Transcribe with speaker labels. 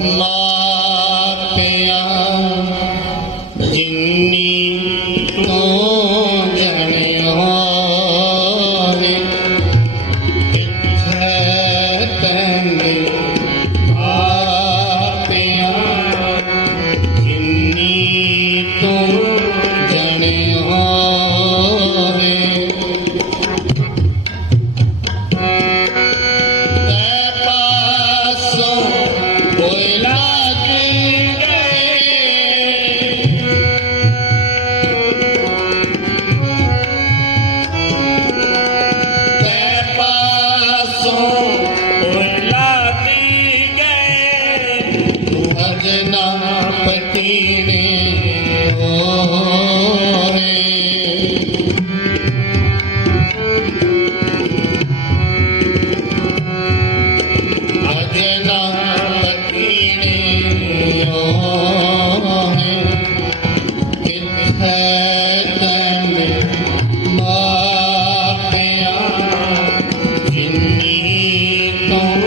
Speaker 1: ਮਾਪਿਆਂ ਜਿੰਨੀ ਕੋ भजना पतिरे भजना पति माया चिन्तु